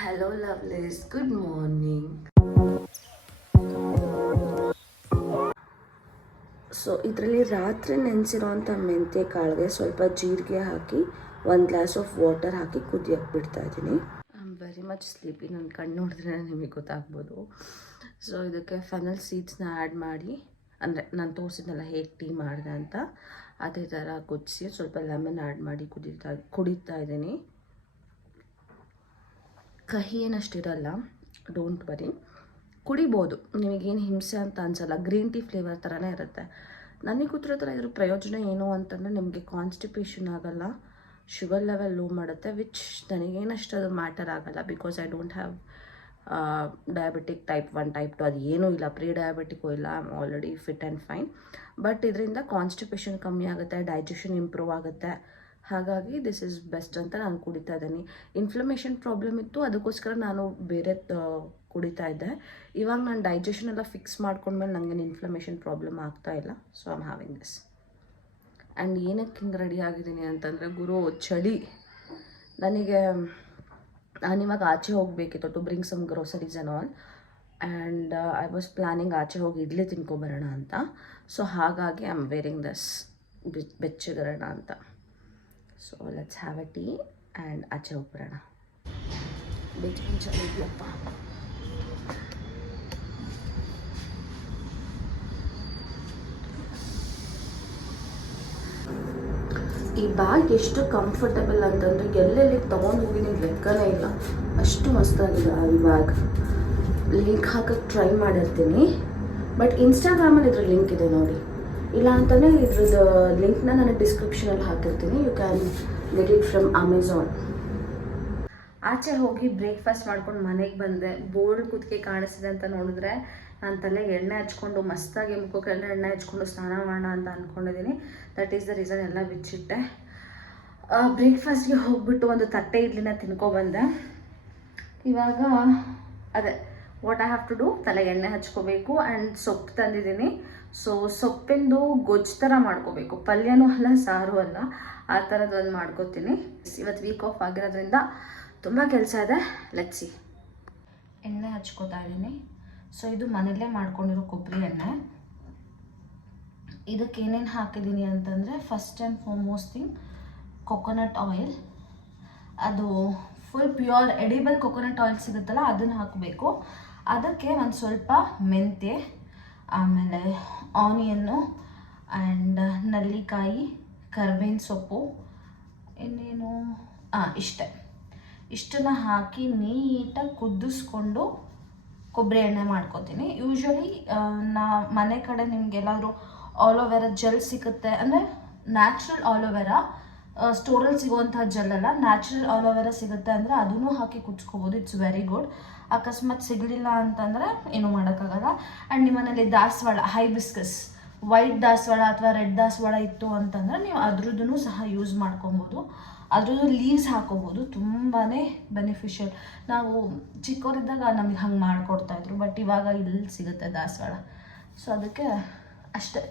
Hello lovelies, good morning. So ಇದರಲ್ಲಿ ರಾತ್ರಿ ನೆನೆಸಿರೋಂಥ ಮೆಂತ್ಯ ಕಾಳಿಗೆ ಸ್ವಲ್ಪ ಜೀರಿಗೆ ಹಾಕಿ 1 ಗ್ಲಾಸ್ ಆಫ್ ವಾಟರ್ ಹಾಕಿ ಕುದಿಯಕ್ಕೆ ಬಿಡ್ತಾ ಇದ್ದೀನಿ. I am very much sleepy. ನನ್ನ ಕಣ್ಣು ನೋಡಿದ್ರೆ ನಿಮಗೆ ಗೊತ್ತಾಗ್ಬೋದು. ಸೊ ಇದಕ್ಕೆ ಫೆನಲ್ ಸೀಡ್ಸ್ನ ಆ್ಯಡ್ ಮಾಡಿ, ಅಂದರೆ ನಾನು ತೋರಿಸಿದ್ನಲ್ಲ ಹೇಗೆ ಟೀ ಮಾಡಿದೆ ಅಂತ, ಅದೇ ಥರ ಕುದಿಸಿ ಸ್ವಲ್ಪ ಲೆಮನ್ ಆ್ಯಡ್ ಮಾಡಿ ಕುಡಿತಾ ಇದ್ದೀನಿ. ಕಹಿ ಏನಷ್ಟಿರಲ್ಲ, ಡೋಂಟ್ ವರಿ, ಕುಡಿಬೋದು, ನಿಮಗೇನು ಹಿಂಸೆ ಅಂತ ಅನಿಸಲ್ಲ. ಗ್ರೀನ್ ಟೀ ಫ್ಲೇವರ್ ಥರನೇ ಇರುತ್ತೆ. ನನಗೆ ಗೊತ್ತಿರೋ ಥರ ಇದ್ರ ಪ್ರಯೋಜನ ಏನು ಅಂತಂದರೆ ನಿಮಗೆ ಕಾನ್ಸ್ಟಿಪೇಷನ್ ಆಗೋಲ್ಲ, ಶುಗರ್ ಲೆವೆಲ್ ಲೋ ಮಾಡುತ್ತೆ, ವಿಚ್ ನನಗೇನಷ್ಟು ಅದು ಮ್ಯಾಟರ್ ಆಗೋಲ್ಲ. Because I don't have diabetic type 1 type 2 ಅದು ಏನೂ ಇಲ್ಲ, ಪ್ರೀ ಡಯಾಬಿಟಿಕ್ಕೂ ಇಲ್ಲ. I am already fit and fine. But ಇದರಿಂದ ಕಾನ್ಸ್ಟಿಪೇಷನ್ ಕಮ್ಮಿ ಆಗುತ್ತೆ, ಡೈಜೆಷನ್ ಇಂಪ್ರೂವ್ ಆಗುತ್ತೆ. ಹಾಗಾಗಿ ದಿಸ್ ಇಸ್ ಬೆಸ್ಟ್ ಅಂತ ನಾನು ಕುಡಿತಾ ಇದ್ದೀನಿ. ಇನ್ಫ್ಲಮೇಷನ್ ಪ್ರಾಬ್ಲಮ್ ಇತ್ತು, ಅದಕ್ಕೋಸ್ಕರ ನಾನು ಬೇರೆ ಕುಡಿತಾ ಇದ್ದೆ. ಇವಾಗ ನಾನು ಡೈಜೆಷನ್ ಎಲ್ಲ ಫಿಕ್ಸ್ ಮಾಡ್ಕೊಂಡ್ಮೇಲೆ ನನಗೇನು ಇನ್ಫ್ಲಮೇಷನ್ ಪ್ರಾಬ್ಲಮ್ ಆಗ್ತಾ ಇಲ್ಲ. So I am having this. And ಏನಕ್ಕೆ ಹಿಂಗೆ ರೆಡಿ ಆಗಿದ್ದೀನಿ ಅಂತಂದರೆ, ಗುರು ಚಳಿ, ನನಗೆ ನಾನಿವಾಗ ಆಚೆ ಹೋಗಬೇಕಿತ್ತು to bring some groceries and all. And I was planning ಆಚೆ ಹೋಗಿ ಇಡ್ಲಿ ತಿನ್ಕೊಬರೋಣ ಅಂತ. ಸೊ ಹಾಗಾಗಿ ಐ ಆಮ್ ವೇರಿಂಗ್ ದಿಸ್ ಬೆಚ್ಚಗಿರೋಣ ಅಂತ. So let's have a tea and ಆಚೆ ಹೋಗ್ಬರೋಣ. ಚಳಿ ಇದೆಯಪ್ಪ. ಈ ಬ್ಯಾಗ್ ಎಷ್ಟು ಕಂಫರ್ಟಬಲ್ ಅಂತಂದರೆ ಎಲ್ಲೆಲ್ಲಿ ತೊಗೊಂಡು ಹೋಗಿ ನಿಮ್ಗೆ ಲೆಕ್ಕನೇ ಇಲ್ಲ, ಅಷ್ಟು ಮಸ್ತಾಗಿದೆ ಈ ಬ್ಯಾಗ್. ಲಿಂಕ್ ಹಾಕೋಕ್ಕೆ ಟ್ರೈ ಮಾಡಿರ್ತೀನಿ, ಬಟ್ ಇನ್ಸ್ಟಾಗ್ರಾಮಲ್ಲಿ ಇದ್ರ ಲಿಂಕ್ ಇದೆ ನೋಡಿ. ಇಲ್ಲ ಅಂತಲೇ ಇದ್ರದ್ದು ಲಿಂಕ್ನ ನಾನು ಡಿಸ್ಕ್ರಿಪ್ಷನಲ್ಲಿ ಹಾಕಿರ್ತೀನಿ. You can get it from Amazon. ಆಚೆ ಹೋಗಿ ಬ್ರೇಕ್ಫಾಸ್ಟ್ ಮಾಡ್ಕೊಂಡು ಮನೆಗೆ ಬಂದೆ. ಬೋರ್ಡ್ ಕುತ್ತಿಗೆ ಕಾಣಿಸ್ತಿದೆ ಅಂತ ನೋಡಿದ್ರೆ ನಾನು ತಲೆಗೆ ಎಣ್ಣೆ ಹಚ್ಕೊಂಡು ಮಸ್ತಾಗಿ ಮುಖಕ್ಕೆಲ್ಲ ಎಣ್ಣೆ ಹಚ್ಕೊಂಡು ಸ್ನಾನ ಮಾಡೋಣ ಅಂತ ಅಂದ್ಕೊಂಡಿದ್ದೀನಿ. ದಟ್ ಈಸ್ ದ ರೀಸನ್ ಎಲ್ಲ ಬಿಚ್ಚಿಟ್ಟೆ. ಬ್ರೇಕ್ಫಾಸ್ಟ್ಗೆ ಹೋಗ್ಬಿಟ್ಟು ಒಂದು ತಟ್ಟೆ ಇಡ್ಲಿನ ತಿನ್ಕೊಬಂದೆ. ಇವಾಗ ಅದೇ what I have to do, ತಲೆಗೆ ಎಣ್ಣೆ ಹಚ್ಕೋಬೇಕು. ಆ್ಯಂಡ್ ಸೊಪ್ಪು ತಂದಿದ್ದೀನಿ. ಸೊ ಸೊಪ್ಪಿಂದು ಗೊಜ್ಜು ಥರ ಮಾಡ್ಕೋಬೇಕು, ಪಲ್ಯನೂ ಅಲ್ಲ ಸಾರು ಅಲ್ಲ, ಆ ಥರದ್ದು ಒಂದು ಮಾಡ್ಕೋತೀನಿ. ಇವತ್ತು ವೀಕ್ ಆಫ್ ಆಗಿರೋದ್ರಿಂದ ತುಂಬ ಕೆಲಸ ಇದೆ. ಲೆಟ್ಸಿ. ಎಣ್ಣೆ ಹಚ್ಕೋತಾ ಇದ್ದೀನಿ. ಸೊ ಇದು ಮನೆಯಲ್ಲೇ ಮಾಡ್ಕೊಂಡಿರೋ ಕೊಬ್ಬರಿ ಎಣ್ಣೆ. ಇದಕ್ಕೆ ಏನೇನು ಹಾಕಿದ್ದೀನಿ ಅಂತಂದರೆ, first and foremost thing coconut oil. ಅದು full pure edible coconut oil ಸಿಗುತ್ತಲ್ಲ, ಅದನ್ನು ಹಾಕಬೇಕು. ಅದಕ್ಕೆ ಒಂದು ಸ್ವಲ್ಪ ಮೆಂತ್ಯ, ಆಮೇಲೆ ಆನಿಯನ್ನು ಆ್ಯಂಡ್ ನಲ್ಲಿಕಾಯಿ, ಕರ್ಬೇವಿನ ಸೊಪ್ಪು, ಇನ್ನೇನು ಇಷ್ಟನ್ನು ಹಾಕಿ ನೀಟಾಗಿ ಕುದಿಸ್ಕೊಂಡು ಕೊಬ್ಬರಿ ಎಣ್ಣೆ ಮಾಡ್ಕೋತೀನಿ. ಯೂಶ್ವಲಿ ಮನೆ ಕಡೆ ನಿಮಗೆಲ್ಲಾದರೂ ಆಲೋವೆರಾ ಜೆಲ್ ಸಿಗುತ್ತೆ, ಅಂದರೆ ನ್ಯಾಚುರಲ್ ಆಲೋವೆರಾ, ಸ್ಟೋರಲ್ಲಿ ಸಿಗುವಂಥ ಜೆಲ್ ಅಲ್ಲ, ನ್ಯಾಚುರಲ್ ಆಲೋವೆರಾ ಸಿಗುತ್ತೆ ಅಂದರೆ ಅದನ್ನು ಹಾಕಿ ಕುದಿಸ್ಕೋಬೋದು. It's very good. ಅಕಸ್ಮಾತ್ ಸಿಗಲಿಲ್ಲ ಅಂತಂದರೆ ಏನೂ ಮಾಡೋಕ್ಕಾಗಲ್ಲ. ಆ್ಯಂಡ್ ನಿಮ್ಮ ಮನೇಲಿ ದಾಸವಾಳ, ಹೈಬಿಸ್ಕಸ್, ವೈಟ್ ದಾಸವಾಳ ಅಥವಾ ರೆಡ್ ದಾಸವಾಳ ಇತ್ತು ಅಂತಂದರೆ ನೀವು ಅದ್ರದ್ದು ಸಹ ಯೂಸ್ ಮಾಡ್ಕೊಬೋದು. ಅದ್ರದ್ದು ಲೀವ್ಸ್ ಹಾಕೋಬೋದು, ತುಂಬಾ ಬೆನಿಫಿಷಿಯಲ್. ನಾವು ಚಿಕ್ಕವರಿದ್ದಾಗ ನಮಗೆ ಹಂಗೆ ಮಾಡಿಕೊಡ್ತಾಯಿದ್ರು, ಬಟ್ ಇವಾಗ ಇಲ್ಲಿ ಸಿಗುತ್ತೆ ದಾಸವಾಳ. ಸೊ ಅದಕ್ಕೆ ಅಷ್ಟೇ,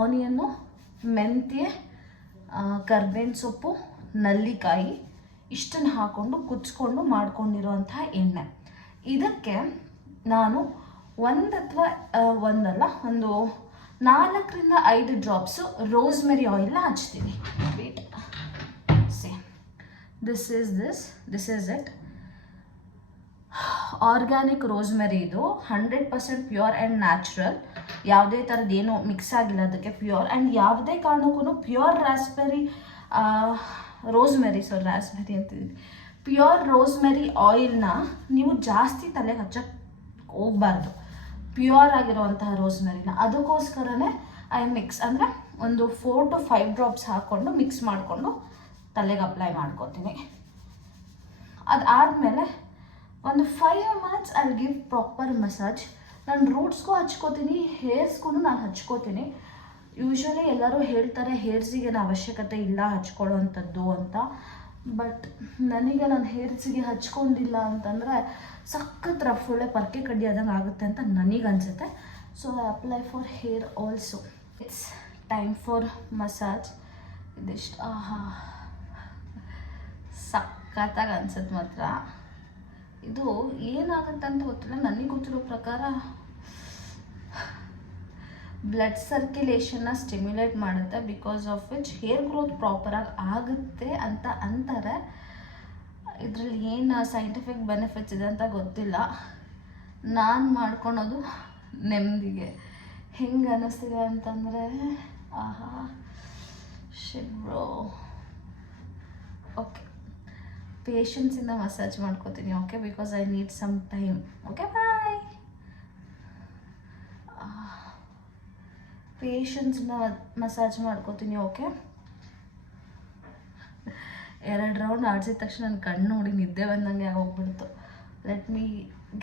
ಆನಿಯನ್ನು, ಮೆಂತ್ಯ, ಕರ್ಬೇವಿನ ಸೊಪ್ಪು, ನಲ್ಲಿಕಾಯಿ ಇಷ್ಟನ್ನು ಹಾಕ್ಕೊಂಡು ಕುದಿಸ್ಕೊಂಡು ಮಾಡ್ಕೊಂಡಿರೋಂಥ ಎಣ್ಣೆ. ಇದಕ್ಕೆ ನಾನು ಒಂದಲ್ಲ ಒಂದು 4ರಿಂದ 5 ಡ್ರಾಪ್ಸು ರೋಸ್ಮೆರಿ ಆಯಿಲ್ನ ಹಚ್ತೀನಿ. Wait, same this is it. Organic rosemary ಇದು, 100% ಪ್ಯೂರ್ ಆ್ಯಂಡ್ ನ್ಯಾಚುರಲ್. ಯಾವುದೇ ಥರದ್ದು ಏನೂ ಮಿಕ್ಸ್ ಆಗಿಲ್ಲ ಅದಕ್ಕೆ, ಪ್ಯೂರ್. ಆ್ಯಂಡ್ ಯಾವುದೇ ಕಾರಣಕ್ಕೂ ಪ್ಯೂರ್ ರಾಸ್ಬೆರಿ ಅಂತಿದ್ದೀನಿ, ಪ್ಯೂರ್ ರೋಸ್ಮೆರಿ ಆಯಿಲ್ನ ನೀವು ಜಾಸ್ತಿ ತಲೆಗೆ ಹಚ್ಚಕ್ಕೆ ಹೋಗಬಾರ್ದು, ಪ್ಯೂರ್ ಆಗಿರುವಂತಹ ರೋಸ್ಮೆರಿನ. ಅದಕ್ಕೋಸ್ಕರನೇ ಅಂದರೆ ಒಂದು 4 to 5 ಡ್ರಾಪ್ಸ್ ಹಾಕ್ಕೊಂಡು ಮಿಕ್ಸ್ ಮಾಡಿಕೊಂಡು ತಲೆಗೆ ಅಪ್ಲೈ ಮಾಡ್ಕೋತೀನಿ. ಅದಾದಮೇಲೆ ಒಂದು 5 minutes I give proper massage. ನಾನು ರೂಟ್ಸ್ಗೂ ಹಚ್ಕೋತೀನಿ, ಹೇರ್ಸ್ಗೂ ನಾನು ಹಚ್ಕೋತೀನಿ. ಯೂಶ್ವಲಿ ಎಲ್ಲರೂ ಹೇಳ್ತಾರೆ ಹೇರ್ಸಿಗೆ ಅವಶ್ಯಕತೆ ಇಲ್ಲ ಹಚ್ಕೊಳ್ಳೋವಂಥದ್ದು ಅಂತ, ಬಟ್ ನನಗೆ ನಾನು ಹೇರ್ಸಿಗೆ ಹಚ್ಕೊಂಡಿಲ್ಲ ಅಂತಂದರೆ ಸಖತ್ ರಫ್, ಒಳ್ಳೆ ಪರ್ಕೆ ಕಡ್ಡಿ ಆದಂಗೆ ಆಗುತ್ತೆ ಅಂತ ನನಗನ್ಸುತ್ತೆ. So I apply for hair also. It's time for massage. ಇದಿಷ್ಟು ಸಖತ್ತಾಗಿ ಅನ್ಸುತ್ತೆ ಮಾತ್ರ. ಇದು ಏನಾಗುತ್ತೆ ಅಂತ ಗೊತ್ತಿಲ್ಲ, ನನಗೆ ಗೊತ್ತಿರೋ ಪ್ರಕಾರ ಬ್ಲಡ್ ಸರ್ಕ್ಯುಲೇಷನ್ನ ಸ್ಟಿಮ್ಯುಲೇಟ್ ಮಾಡುತ್ತೆ, because of which hair growth ಪ್ರಾಪರಾಗಿ ಆಗುತ್ತೆ ಅಂತ ಅಂತಾರೆ. ಇದರಲ್ಲಿ ಏನು ಸೈಂಟಿಫಿಕ್ ಬೆನಿಫಿಟ್ಸ್ ಇದೆ ಅಂತ ಗೊತ್ತಿಲ್ಲ. ನಾನು ಮಾಡ್ಕೊಳೋದು ನೆಮ್ಮದಿಗೆ. ಹೆಂಗೆ ಅನ್ನಿಸ್ತಿದೆ ಅಂತಂದರೆ ಆಹಾ ಶಿಟ್ ಬ್ರೋ. ಓಕೆ, ಪೇಷನ್ಸಿಂದ ಮಸಾಜ್ ಮಾಡ್ಕೋತೀನಿ. Okay, because I need some time. Okay, bye. ಪೇಷನ್ಸಿಂದ ಮಸಾಜ್ ಮಾಡ್ಕೋತೀನಿ. ಓಕೆ, 2 ರೌಂಡ್ ಆಡಿಸಿದ ತಕ್ಷಣ ನನ್ನ ಕಣ್ಣು ನೋಡಿ ನಿದ್ದೆ ಬಂದಂಗೆ ಆಗೋಗ್ಬಿಡ್ತು. Let me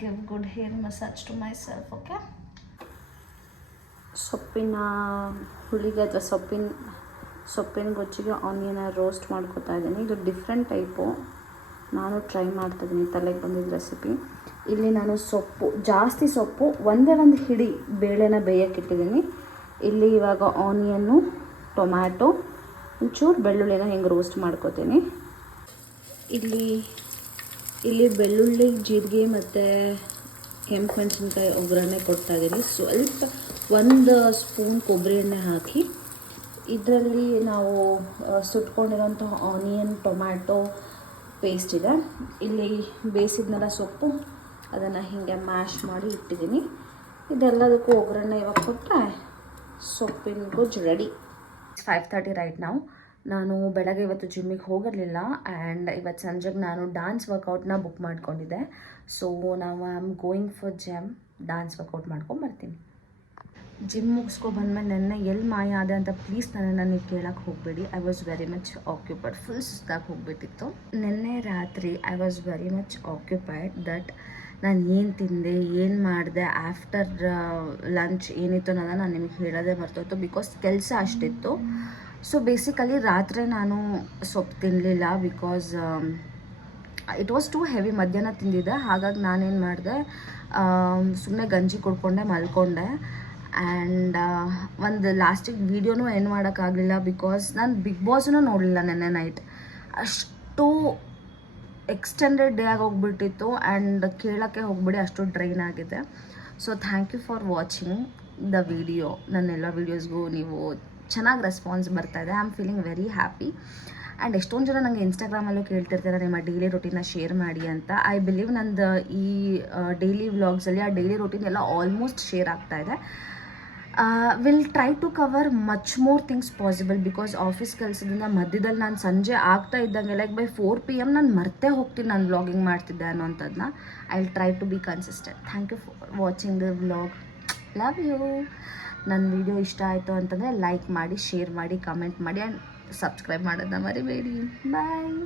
give good hair massage to myself. Okay, ಸೊಪ್ಪಿನ ಹುಳಿಗೆ ಅಥವಾ ಸೊಪ್ಪಿನ ಗೊಜ್ಜಿಗೆ ಆನಿಯನ್ನ ರೋಸ್ಟ್ ಮಾಡ್ಕೊತಾ ಇದ್ದೀನಿ. ಇದು ಡಿಫ್ರೆಂಟ್ ಟೈಪು, ನಾನು ಟ್ರೈ ಮಾಡ್ತಾಯಿದ್ದೀನಿ, ತಲೆಗೆ ಬಂದಿದ್ದ ರೆಸಿಪಿ. ಇಲ್ಲಿ ನಾನು ಜಾಸ್ತಿ ಸೊಪ್ಪು ಒಂದೇ ಒಂದು ಹಿಡಿ ಬೇಳೆನ ಬೇಯಕ್ಕಿಟ್ಟಿದ್ದೀನಿ. ಇಲ್ಲಿ ಇವಾಗ ಆನಿಯನ್ನು, ಟೊಮ್ಯಾಟೊ, ಒಂಚೂರು ಬೆಳ್ಳುಳ್ಳಿನ ಹಿಂಗೆ ರೋಸ್ಟ್ ಮಾಡ್ಕೋತೀನಿ. ಇಲ್ಲಿ ಬೆಳ್ಳುಳ್ಳಿ, ಜೀರಿಗೆ ಮತ್ತು ಕೆಂಪು ಮೆಣಸಿನ್ಕಾಯಿ ಒಗ್ಗರಣೆ ಕೊಡ್ತಾಯಿದ್ದೀನಿ. ಸ್ವಲ್ಪ 1 ಸ್ಪೂನ್ ಕೊಬ್ಬರಿ ಎಣ್ಣೆ ಹಾಕಿ ಇದರಲ್ಲಿ ನಾವು ಸುಟ್ಕೊಂಡಿರೋಂಥ ಆನಿಯನ್, ಟೊಮ್ಯಾಟೊ ಪೇಸ್ಟ್ ಇದೆ. ಇಲ್ಲಿ ಬೇಯಿಸಿದ್ನೆಲ್ಲ ಸೊಪ್ಪು, ಅದನ್ನು ಹೀಗೆ ಮ್ಯಾಶ್ ಮಾಡಿ ಇಟ್ಟಿದ್ದೀನಿ. ಇದೆಲ್ಲದಕ್ಕೂ ಒಗ್ಗರಣೆ ಇವಾಗ ಕೊಟ್ಟರೆ ಸೊಪ್ಪಿನ ಗೊಜ್ಜು ರೆಡಿ. 5:30 ರೈಟ್ ನಾವು. ನಾನು ಬೆಳಗ್ಗೆ ಇವತ್ತು ಜಿಮ್ಮಿಗೆ ಹೋಗಿರಲಿಲ್ಲ ಆ್ಯಂಡ್ ಇವತ್ತು ಸಂಜೆಗೆ ನಾನು ಡ್ಯಾನ್ಸ್ ವರ್ಕೌಟ್ನ ಬುಕ್ ಮಾಡ್ಕೊಂಡಿದ್ದೆ. ಸೊ ನಾವು I am going for gym. Dance workout ಮಾಡ್ಕೊಂಬರ್ತೀನಿ. ಜಿಮ್ ಮುಗಿಸ್ಕೊಬಂದ್ಮೇಲೆ ನೆನ್ನೆ ಎಲ್ಲಿ ಮಾಯ ಆದೆ ಅಂತ ಪ್ಲೀಸ್ ನನಗೆ ಕೇಳೋಕ್ಕೆ ಹೋಗಬೇಡಿ. I was very much occupied, full ಸುಸ್ತಾಗಿ ಹೋಗ್ಬಿಟ್ಟಿತ್ತು. ನಿನ್ನೆ ರಾತ್ರಿ I was very much occupied that ನಾನು ಏನು ತಿಂದೆ, ಏನು ಮಾಡಿದೆ, ಆಫ್ಟರ್ ಲಂಚ್ ಏನಿತ್ತು ಅನ್ನೋದನ್ನು ನಾನು ನಿಮಗೆ ಹೇಳೋದೇ ಮರ್ತೋಯ್ತು, ಬಿಕಾಸ್ ಕೆಲಸ ಅಷ್ಟಿತ್ತು. ಸೊ ಬೇಸಿಕಲಿ ರಾತ್ರಿ ನಾನು ಸೊಪ್ಪು ತಿನ್ನಲಿಲ್ಲ, because it was too heavy. ಮಧ್ಯಾಹ್ನ ತಿಂದಿದ್ದೆ, ಹಾಗಾಗಿ ನಾನೇನು ಮಾಡಿದೆ, ಸುಮ್ಮನೆ ಗಂಜಿ ಕುಡ್ಕೊಂಡೆ ಮಲ್ಕೊಂಡೆ. ಆ್ಯಂಡ್ ಒಂದು ಲಾಸ್ಟಿಗೆ ವೀಡಿಯೋನೂ ಎಂಡ್ ಮಾಡೋಕ್ಕಾಗಲಿಲ್ಲ, ಬಿಕಾಸ್ ನಾನು ಬಿಗ್ ಬಾಸ್ನೂ ನೋಡಲಿಲ್ಲ ನೆನ್ನೆ ನೈಟ್. ಅಷ್ಟು ಎಕ್ಸ್ಟೆಂಡೆಡ್ ಡೇ ಆಗಿ ಹೋಗ್ಬಿಟ್ಟಿತ್ತು ಆ್ಯಂಡ್ ಕೇಳೋಕ್ಕೆ ಹೋಗ್ಬಿಡಿ, ಅಷ್ಟು ಡ್ರೈನ್ ಆಗಿದೆ. So thank you for watching the video. ನನ್ನೆಲ್ಲ ವೀಡಿಯೋಸ್ಗೂ ನೀವು ಚೆನ್ನಾಗಿ ರೆಸ್ಪಾನ್ಸ್ ಬರ್ತಾಯಿದೆ. I am feeling very happy. And ಎಷ್ಟೊಂದು ಜನ ನನಗೆ ಇನ್ಸ್ಟಾಗ್ರಾಮಲ್ಲೂ ಕೇಳ್ತಿರ್ತಾರೆ ನಿಮ್ಮ ಡೈಲಿ ರೊಟೀನ ಶೇರ್ ಮಾಡಿ ಅಂತ. ಐ ಬಿಲೀವ್ ನಂದು ಈ ಡೈಲಿ ವ್ಲಾಗ್ಸಲ್ಲಿ ಆ ಡೈಲಿ ರೊಟೀನ್ ಎಲ್ಲ ಆಲ್ಮೋಸ್ಟ್ ಶೇರ್ ಆಗ್ತಾಯಿದೆ. Will try to cover much more things possible, because office ಕೆಲಸದಿಂದ ಮಧ್ಯದಲ್ಲಿ ನಾನು ಸಂಜೆ ಆಗ್ತಾ ಇದ್ದಂಗೆ ಲೈಕ್ ಬೈ 4 PM ನಾನು ಮರ್ತೇ ಹೋಗ್ತೀನಿ ನಾನು ವ್ಲಾಗಿಂಗ್ ಮಾಡ್ತಿದ್ದೆ ಅನ್ನೋಂಥದ್ದನ್ನ. I will try to be consistent. Thank you for watching the vlog. Love you. ನನ್ನ ವಿಡಿಯೋ ಇಷ್ಟ ಆಯಿತು ಅಂತಂದರೆ ಲೈಕ್ ಮಾಡಿ, ಶೇರ್ ಮಾಡಿ, ಕಮೆಂಟ್ ಮಾಡಿ ಆ್ಯಂಡ್ ಸಬ್ಸ್ಕ್ರೈಬ್ ಮಾಡೋದನ್ನ ಮರಿಬೇಡಿ. ಬಾಯ್.